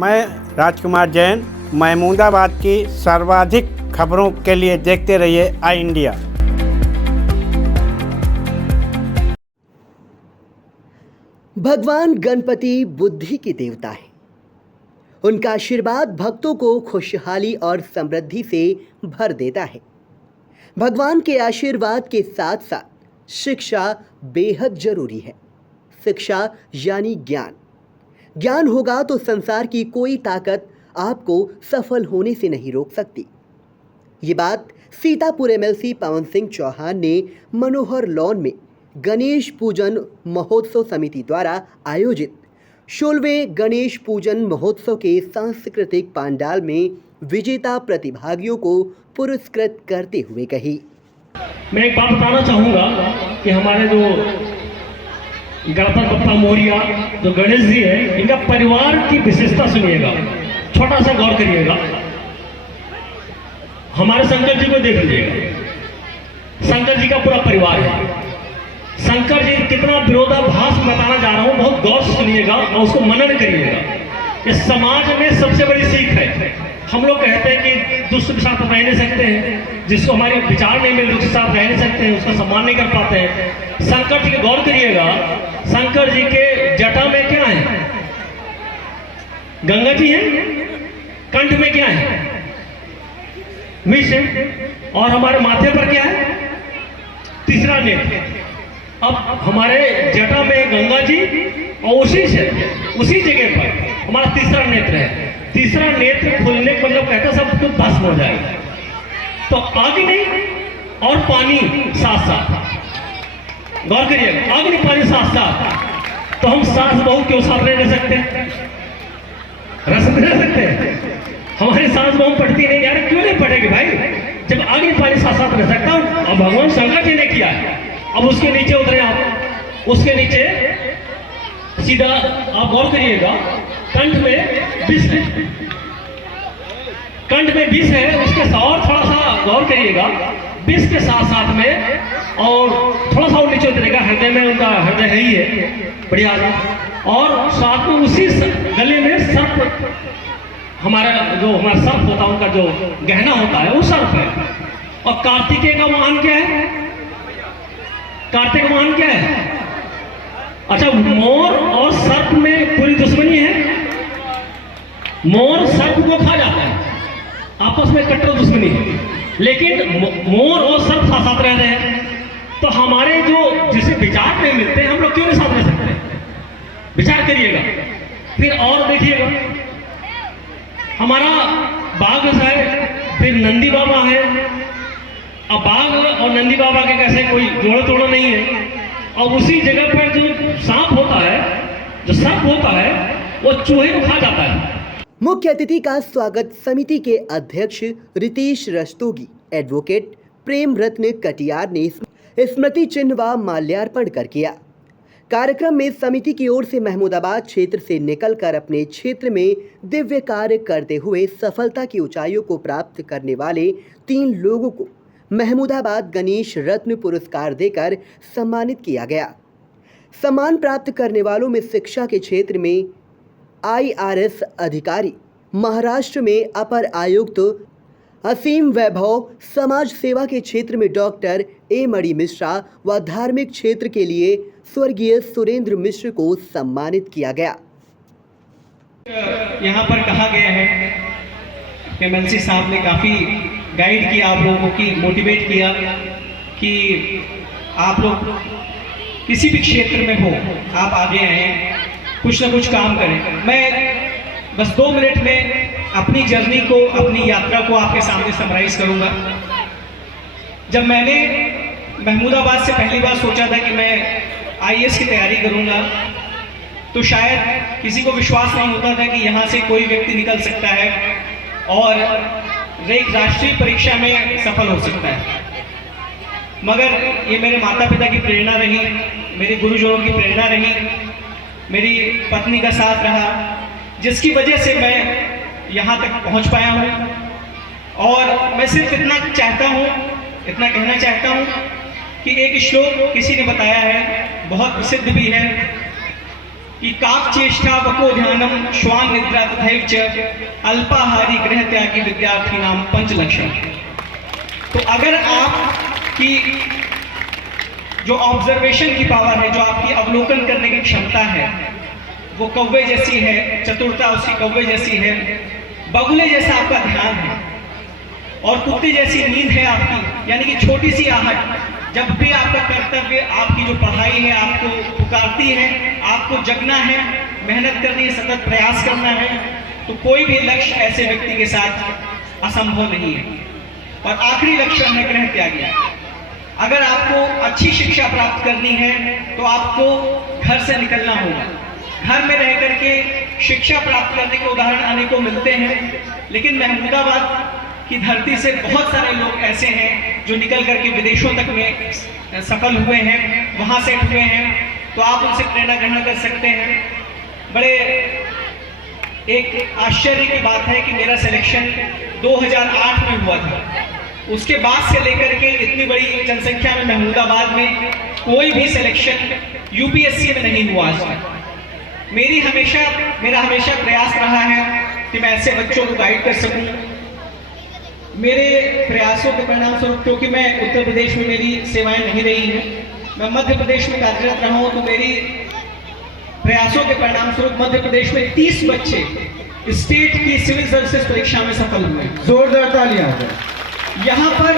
मैं राजकुमार जैन। महमूदाबाद की सर्वाधिक खबरों के लिए देखते रहिए आई इंडिया। भगवान गणपति बुद्धि के देवता हैं। उनका आशीर्वाद भक्तों को खुशहाली और समृद्धि से भर देता है। भगवान के आशीर्वाद के साथ साथ शिक्षा बेहद जरूरी है। शिक्षा यानी ज्ञान। ज्ञान होगा तो संसार की कोई ताकत आपको सफल होने से नहीं रोक सकती। ये बात सीतापुर एमएलसी पवन सिंह चौहान ने मनोहर लॉन में गणेश पूजन महोत्सव समिति द्वारा आयोजित 16वें गणेश पूजन महोत्सव के सांस्कृतिक पंडाल में विजेता प्रतिभागियों को पुरस्कृत करते हुए कही। मैं एक बात बताना चाहूँगा कि हमारे जो गणपति बप्पा मोरिया जो गणेश जी है, इनका परिवार की विशेषता सुनिएगा, छोटा सा गौर करिएगा। हमारे शंकर जी को देख लीजिएगा, शंकर जी का पूरा परिवार है। शंकर जी कितना विरोधाभास बताना जा रहा हूं, बहुत गौर से सुनिएगा और उसको मनन करिएगा। ये समाज में सबसे बड़ी सीख है। हम लोग कहते हैं कि दुष्ट के साथ रह नहीं सकते हैं, जिसको हमारे विचार नहीं मिलते उसके साथ रह नहीं सकते हैं, उसका सम्मान नहीं कर पाते हैं। शंकर जी के गौर करिएगा, शंकर जी के जटा में क्या है? गंगा जी है। कंठ में क्या है? विष है। और हमारे माथे पर क्या है? तीसरा नेत्र। अब हमारे जटा में गंगा जी और उसी जगह पर हमारा तीसरा नेत्र है। तीसरा नेत्र खुलने का मतलब कहता है सब कुछ भस्म हो जाएगा। तो अग्नि और पानी साथ साथ, गौर करिएगा, अग्नि पानी साथ साथ। तो हम सास बहू क्यों साथ रह सकते हैं? रह सकते हैं। हमारी सास बहू पढ़ती नहीं यार, क्यों नहीं पढ़ेगी भाई? जब अग्नि पानी साथ साथ रह सकता हूं। अब भगवान शंकर जी ने किया है। अब उसके नीचे उतरे आप, उसके नीचे सीधा आप गौर करिएगा, कंठ में विष है। कंठ में विष है, उसके और थोड़ा सा गौर करिएगा, विष के साथ साथ में और थोड़ा सा नीचे उतरेगा, हृदय में उनका हृदय है ही है, बढ़िया। और साथ में उसी गले में सर्प, हमारा सर्प होता है, उनका जो गहना होता है वो सर्प है। और कार्तिकेय का वाहन क्या है? कार्तिक वाहन क्या है? अच्छा, मोर और सर्प में पूरी दुश्मनी है। मोर सर्प को खा जाता है, आपस में कट्टर दुश्मनी है, लेकिन मोर और सर्प साथ साथ रह रहे हैं। तो हमारे जो जिसे विचार नहीं मिलते, हम लोग क्यों नहीं साथ रह सकते? विचार करिएगा। फिर और देखिएगा, हमारा बाघ है, फिर नंदी बाबा है। अब बाघ और नंदी बाबा के कैसे कोई जोड़ा तोड़ा नहीं है। और उसी जगह पर जो सांप होता है, जो सर्प होता है, वो चूहे को खा जाता है। मुख्य अतिथि का स्वागत समिति के अध्यक्ष रितेश रस्तोगी, एडवोकेट प्रेम रत्न कटियार ने स्मृति चिन्ह व माल्यार्पण कर किया। कार्यक्रम में समिति की ओर से महमूदाबाद क्षेत्र से निकलकर अपने क्षेत्र में दिव्य कार्य करते हुए सफलता की ऊंचाइयों को प्राप्त करने वाले 3 लोगों को महमूदाबाद गणेश रत्न पुरस्कार देकर सम्मानित किया गया। सम्मान प्राप्त करने वालों में शिक्षा के क्षेत्र में IRS अधिकारी, महाराष्ट्र में अपर आयुक्त असीम वैभव, समाज सेवा के क्षेत्र में डॉक्टर A मणि मिश्रा व धार्मिक क्षेत्र के लिए स्वर्गीय सुरेंद्र मिश्र को सम्मानित किया गया। यहाँ पर कहा गया है, एमएलसी साहब ने काफ़ी गाइड किया आप लोगों की, मोटिवेट किया कि आप लोग किसी भी क्षेत्र में हो, आप आगे आए, कुछ ना कुछ काम करें। मैं बस 2 मिनट में अपनी जर्नी को, अपनी यात्रा को आपके सामने समराइज करूंगा। जब मैंने महमूदाबाद से पहली बार सोचा था कि मैं IAS की तैयारी करूंगा, तो शायद किसी को विश्वास नहीं होता था कि यहाँ से कोई व्यक्ति निकल सकता है और एक राष्ट्रीय परीक्षा में सफल हो सकता है। मगर ये मेरे माता पिता की प्रेरणा रही, मेरे गुरुजनों की प्रेरणा रही, मेरी पत्नी का साथ रहा, जिसकी वजह से मैं यहाँ तक पहुँच पाया हूँ। और मैं सिर्फ इतना चाहता हूँ, इतना कहना चाहता हूँ कि एक श्लोक किसी ने बताया है, बहुत प्रसिद्ध भी है, कि काक चेष्टा वको ध्यानम श्वान निद्रा तथैव च अल्पाहारी गृह त्यागी विद्यार्थी नाम पंचलक्षण। तो अगर आपकी जो ऑब्जर्वेशन की पावर है, जो आपकी अवलोकन करने की क्षमता है, वो कौवे जैसी है, चतुरता उसकी कौवे जैसी है, बगुले जैसा आपका ध्यान है और कुत्ते जैसी नींद है आपकी, यानी कि छोटी सी आहट, जब भी आपका कर्तव्य, आपकी जो पढ़ाई है आपको पुकारती है, आपको जगना है, मेहनत करनी है, सतत प्रयास करना है, तो कोई भी लक्ष्य ऐसे व्यक्ति के साथ असंभव नहीं है। और आखिरी लक्षण है गृह त्यागी। अगर आपको अच्छी शिक्षा प्राप्त करनी है तो आपको घर से निकलना होगा। घर में रह करके शिक्षा प्राप्त करने के उदाहरण अनेकों मिलते हैं, लेकिन महमूदाबाद की धरती से बहुत सारे लोग ऐसे हैं जो निकल करके विदेशों तक में सफल हुए हैं, वहां सेट हुए हैं, तो आप उनसे प्रेरणा ग्रहण कर सकते हैं। बड़े एक आश्चर्य की बात है कि मेरा सिलेक्शन 2008 में हुआ था, उसके बाद से लेकर के इतनी बड़ी जनसंख्या में महमूदाबाद में कोई भी सिलेक्शन यूपीएससी में नहीं हुआ आज तक। मेरा हमेशा प्रयास रहा है कि मैं ऐसे बच्चों को गाइड कर सकूं। मेरे प्रयासों के परिणाम स्वरूप, क्योंकि मैं उत्तर प्रदेश में मेरी सेवाएं नहीं रही हैं, मैं मध्य प्रदेश में कार्यरत रहा हूं, तो मेरी प्रयासों के परिणाम स्वरूप मध्य प्रदेश में 30 बच्चे स्टेट की सिविल सर्विसेज परीक्षा में सफल हुए। जोरदार तालियां। यहाँ पर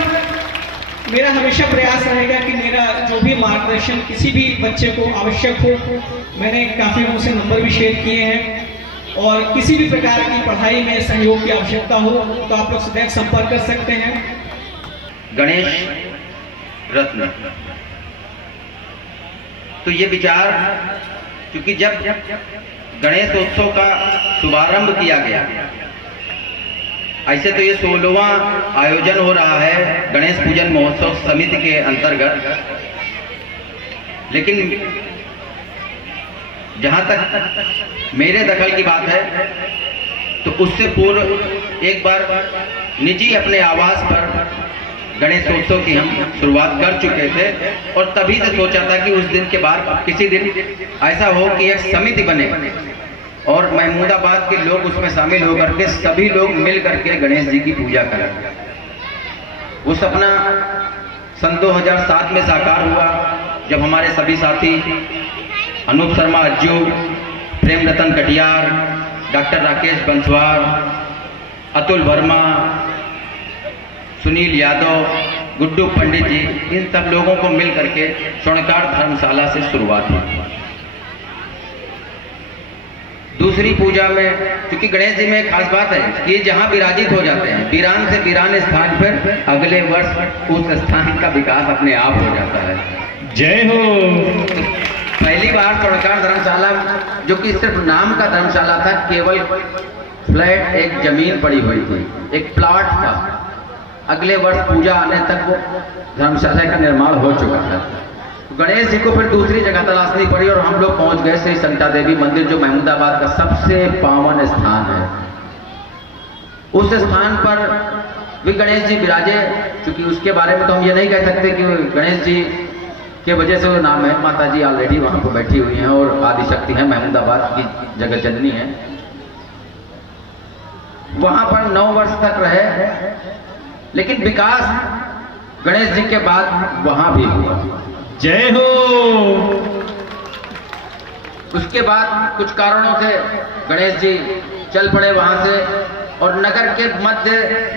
मेरा हमेशा प्रयास रहेगा कि मेरा जो भी मार्गदर्शन किसी भी बच्चे को आवश्यक हो, मैंने काफ़ी लोगों से नंबर भी शेयर किए हैं, और किसी भी प्रकार की पढ़ाई में सहयोग की आवश्यकता हो तो आप लोग सदैव संपर्क कर सकते हैं। गणेश रत्न, तो ये विचार, क्योंकि जब गणेश उत्सव का शुभारंभ किया गया, ऐसे तो ये 16वां आयोजन हो रहा है गणेश पूजन महोत्सव समिति के अंतर्गत, लेकिन जहां तक मेरे दखल की बात है तो उससे पूर्व एक बार निजी अपने आवास पर गणेशोत्सव की हम शुरुआत कर चुके थे, और तभी से सोचा था कि उस दिन के बाद किसी दिन ऐसा हो कि एक समिति बने और महमूदाबाद के लोग उसमें शामिल होकर के सभी लोग मिल करके गणेश जी की पूजा करें। वो सपना सन 2007 में साकार हुआ, जब हमारे सभी साथी अनूप शर्मा अज्जू, प्रेम रतन कटियार, डॉक्टर राकेश बंसवार, अतुल वर्मा, सुनील यादव, गुड्डू पंडित जी, इन सब लोगों को मिल करके स्वर्णकार धर्मशाला से शुरुआत हुई। दूसरी पूजा में, क्योंकि गणेश जी में एक खास बात है कि जहां विराजित हो जाते हैं वीरान से वीरान स्थान पर, अगले वर्ष उस स्थान का विकास अपने आप हो जाता है। जय हो। पहली बार स्वर्णकार धर्मशाला, जो कि सिर्फ नाम का धर्मशाला था, केवल फ्लैट एक जमीन पड़ी हुई थी, एक प्लॉट था, अगले वर्ष पूजा आने तक वो धर्मशाला का निर्माण हो चुका था। गणेश जी को फिर दूसरी जगह तलाशनी पड़ी और हम लोग पहुंच गए श्री संता देवी मंदिर, जो महमूदाबाद का सबसे पावन स्थान है। उस स्थान पर भी गणेश जी विराजे, क्योंकि उसके बारे में तो हम ये नहीं कह सकते कि गणेश जी के वजह से वो नाम है, माता जी ऑलरेडी वहां पर बैठी हुई हैं और आदिशक्ति है, महमूदाबाद की जगत जननी है। वहां पर 9 वर्ष तक रहे, लेकिन विकास गणेश जी के बाद वहां भी हुआ। जय हो। उसके बाद कुछ कारणों से गणेश जी चल पड़े वहां से, और नगर के मध्य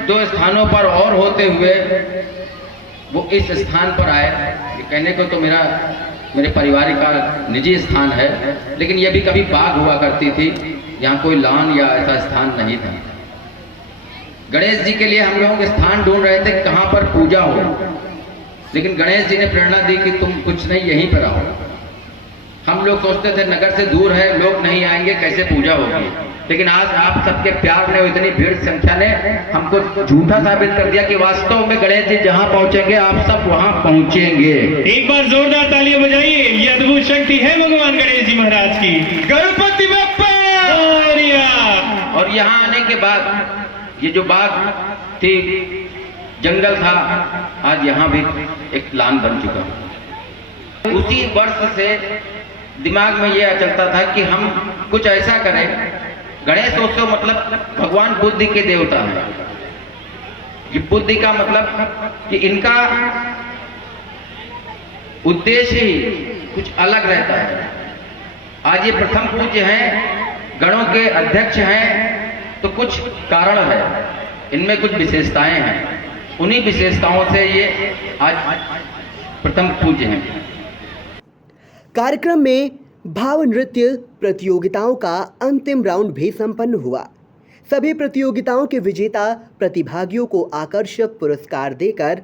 2 स्थानों पर और होते हुए वो इस स्थान पर आए। ये कहने को तो मेरे पारिवारिक का निजी स्थान है, लेकिन ये भी कभी बाग हुआ करती थी, यहाँ कोई लॉन या ऐसा स्थान नहीं था। गणेश जी के लिए हम लोग स्थान ढूंढ रहे थे कहाँ पर पूजा हो, लेकिन गणेश जी ने प्रेरणा दी कि तुम कुछ नहीं यहीं पर आओ। हम लोग सोचते थे नगर से दूर है, लोग नहीं आएंगे, कैसे पूजा होगी, लेकिन आज आप सबके प्यार ने, इतनी भीड़ संख्या ने हमको झूठा साबित कर दिया कि वास्तव में गणेश जी जहां पहुंचेंगे आप सब वहां पहुंचेंगे। एक बार जोरदार तालियां बजाइए, ये अद्भुत शक्ति है भगवान गणेश जी महाराज की। गणपति बप्पा मोरया। और यहाँ आने के बाद ये जो बाग थी, जंगल था, आज यहाँ भी एक लान बन चुका। उसी वर्ष से दिमाग में ये चलता था कि हम कुछ ऐसा करें। गणेश उत्सव मतलब भगवान बुद्धि के देवता हैं। ये बुद्धि का मतलब कि इनका उद्देश्य ही कुछ अलग रहता है। आज ये प्रथम पूज्य हैं, गणों के अध्यक्ष हैं, तो कुछ कारण है, इनमें कुछ विशेषताएं हैं। उन्हीं विशेषताओं से ये आज प्रथम पूज्य हैं। कार्यक्रम में भाव नृत्य प्रतियोगिताओं का अंतिम राउंड भी संपन्न हुआ। सभी प्रतियोगिताओं के विजेता प्रतिभागियों को आकर्षक पुरस्कार देकर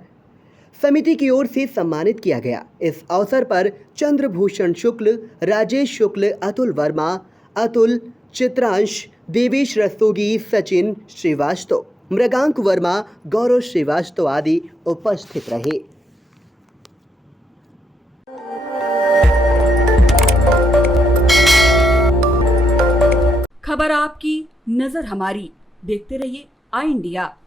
समिति की ओर से सम्मानित किया गया। इस अवसर पर चंद्रभूषण शुक्ल, राजेश शुक्ल, अतुल वर्मा, अतुल, चित्रांश, देवेश रस्तोगी, सचिन श्रीवास्तव, मृगांक वर्मा, गौरव श्रीवास्तव आदि उपस्थित रहे। खबर आपकी, नजर हमारी। देखते रहिए आई इंडिया।